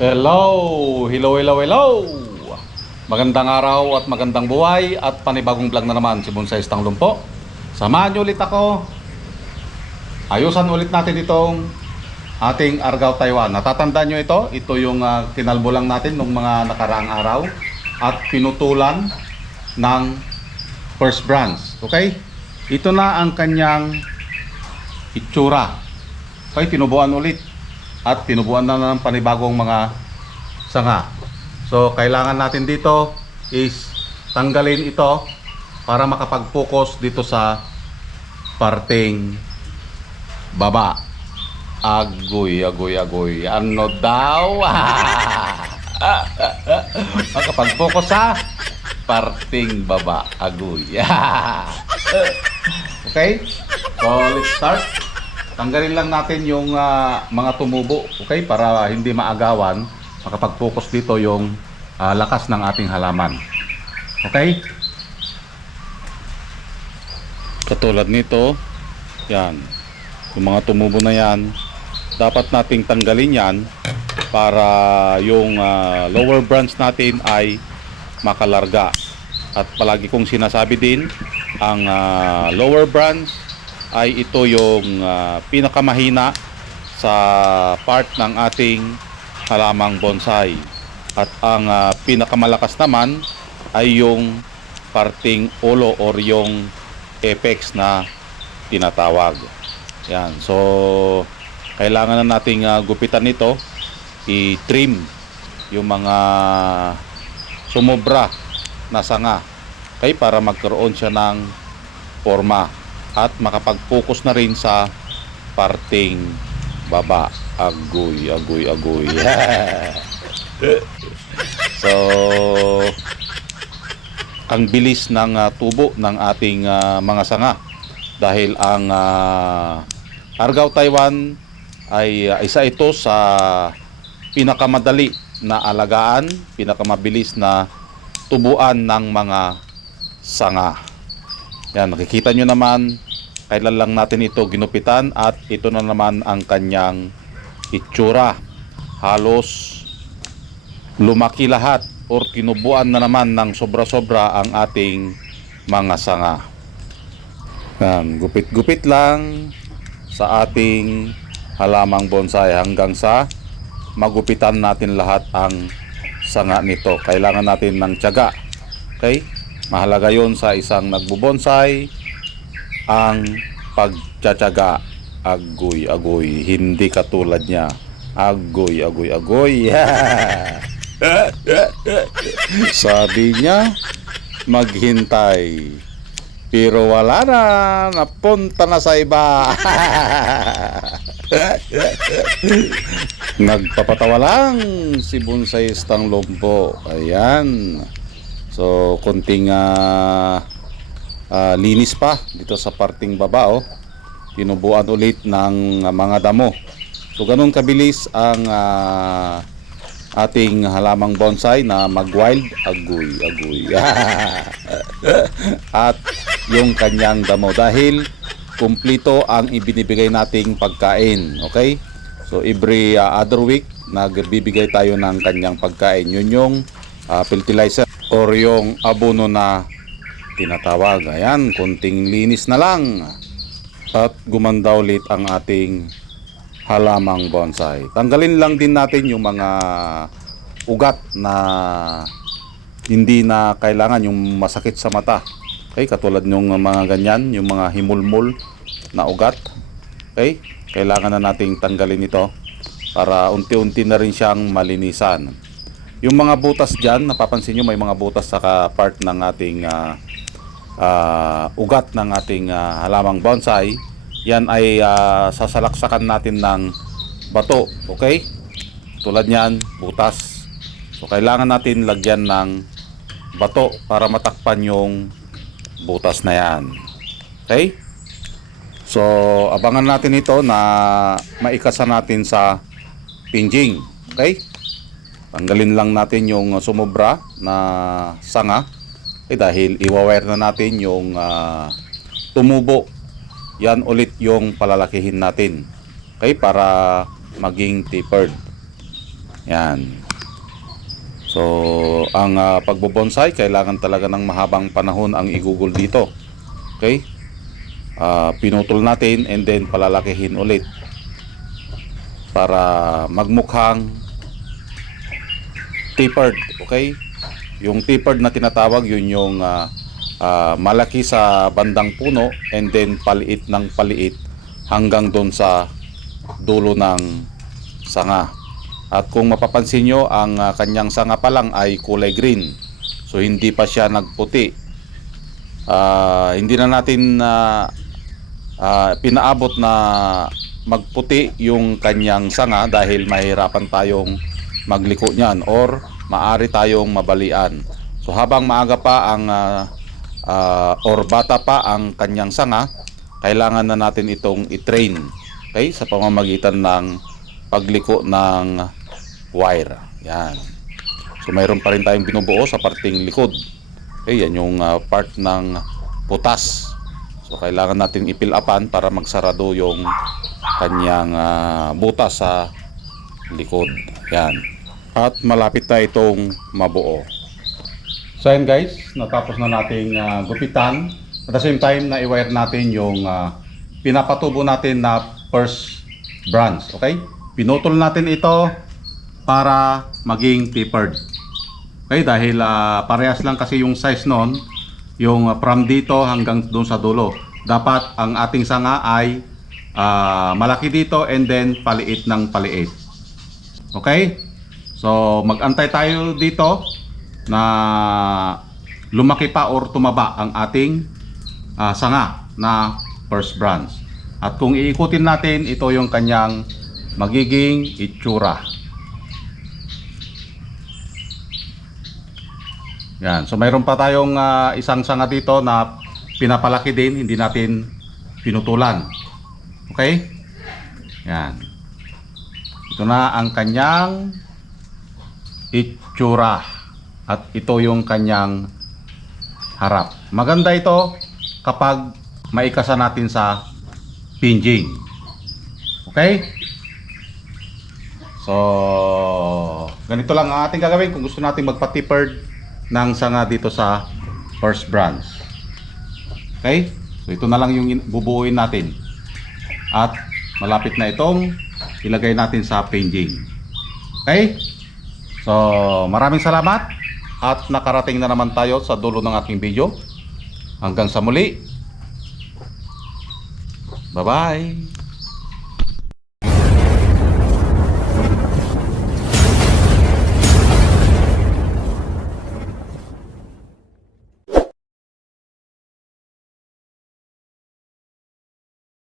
Hello! Hello, hello, hello! Magandang araw at magandang buhay at panibagong vlog na naman si Bonsai Stang Lumpo. Samahan niyo ulit ako. Ayusan ulit natin itong ating Argao Taiwan. Natatandaan niyo ito? Ito yung kinalbo lang natin nung mga nakaraang araw at pinutulan ng first branch. Okay? Ito na ang kanyang itsura. Okay, tinubuan ulit. At tinubuan na ng panibagong mga sanga. So kailangan natin dito is tanggalin ito para makapag-focus dito sa parteng baba. Agoy, agoy, agoy. Ano daw? Makapag-focus sa parteng baba. Agoy. Okay? So let's start. Tanggalin lang natin yung mga tumubo, okay? Para hindi maagawan, makapag-focus dito yung lakas ng ating halaman. Okay? Katulad nito, yan. Yung mga tumubo na yan, dapat nating tanggalin yan para yung lower branch natin ay makalarga. At palagi kong sinasabi din, ang lower branch ay ito yung pinakamahina sa part ng ating halamang bonsai. At ang pinakamalakas naman ay yung parting ulo or yung apex na tinatawag. Yan. So, kailangan na nating gupitan ito, i-trim yung mga sumobra na sanga. Okay, para magkaroon siya ng forma at makapag-focus na rin sa parting baba. Agoy, agoy, agoy. So, ang bilis ng tubo ng ating mga sanga dahil ang Argao Taiwan ay isa ito sa pinakamadali na alagaan, pinakamabilis na tubuan ng mga sanga. Yan, nakikita nyo naman, kailan lang natin ito ginupitan at ito na naman ang kanyang itsura. Halos lumaki lahat or tinubuan na naman ng sobra-sobra ang ating mga sanga. Yan, gupit-gupit lang sa ating halamang bonsai hanggang sa magupitan natin lahat ang sanga nito. Kailangan natin ng tiyaga. Okay? Mahalaga yon sa isang nagbubonsai, ang pagtsatsaga. Agoy, agoy. Hindi katulad niya. Agoy, agoy, agoy. Sabi niya, maghintay. Pero wala na. Napunta na sa iba. Nagpapatawa lang si Bonsai Stang Lumpo. Ayan. So, konting linis pa dito sa parting baba, oh. Tinubuan ulit ng mga damo. So, ganun kabilis ang ating halamang bonsai na mag-wild. Agoy, agoy. At yung kanyang damo dahil kumplito ang ibinibigay nating pagkain. Okay? So, every other week, nagbibigay tayo ng kanyang pagkain. Yun yung fertilizer or yung abono na tinatawag. Ayan, konting linis na lang at gumanda ulit ang ating halamang bonsai. Tanggalin lang din natin yung mga ugat na hindi na kailangan, yung masakit sa mata. Okay, katulad ng mga ganyan, yung mga himulmul na ugat. Okay, kailangan na nating tanggalin ito para unti-unti na rin siyang malinisan. Yung mga butas dyan, napapansin nyo may mga butas sa part ng ating ugat ng ating halamang bonsai. Yan ay sasalaksakan natin ng bato. Okay? Tulad nyan, butas. So kailangan natin lagyan ng bato para matakpan yung butas na yan. Okay? So abangan natin ito na maikasa natin sa pinjing. Okay? Tanggalin lang natin yung sumobra na sanga dahil iwawire na natin yung tumubo. Yan ulit yung palalakihin natin. Okay, para maging tapered. Yan. So, ang pagbobonsai, kailangan talaga ng mahabang panahon ang igugol dito. Okay? Pinutol natin and then palalakihin ulit para magmukhang tapered. Okay? Yung tapered na tinatawag, yun yung malaki sa bandang puno and then paliit ng paliit hanggang doon sa dulo ng sanga. At kung mapapansin nyo, ang kanyang sanga pa lang ay kulay green. So hindi pa siya nagputi. Hindi na natin pinaabot na magputi yung kanyang sanga dahil mahirapan tayong magliko niyan or maari tayong mabalian. So habang maaga pa ang or bata pa ang kanyang sanga, kailangan na natin itong i-train, okay, sa pamamagitan ng pagliko ng wire. Yan. So mayroon pa rin tayong binubuo sa parting likod. Okay, yan yung part ng putas. So kailangan natin i-fill upan para magsarado yung kanyang butas sa likod. Yan. At malapit na itong mabuo. So yan guys, natapos na nating gupitan. At the same time na i-wire natin yung pinapatubo natin na first branch. Okay? Pinutol natin ito para maging tapered. Okay? Dahil parehas lang kasi yung size nun, yung from dito hanggang doon sa dulo. Dapat ang ating sanga ay malaki dito and then paliit ng paliit. Okay? So mag-antay tayo dito na lumaki pa or tumaba ang ating sanga na first branch. At kung iikutin natin, ito yung kanyang magiging itsura. Yan. So mayroon pa tayong isang sanga dito na pinapalaki din, hindi natin pinutulan. Okay? Yan. Ito na ang kanyang itsura. At ito yung kanyang harap. Maganda ito kapag maikasa natin sa pinging. Okay? So, ganito lang ang ating gagawin kung gusto natin magpa-tapered ng sanga dito sa first branch. Okay? So, ito na lang yung bubuuin natin. At malapit na itong ilagay natin sa pinging. Okay? So, maraming salamat. At nakarating na naman tayo sa dulo ng ating video. Hanggang sa muli. Bye-bye.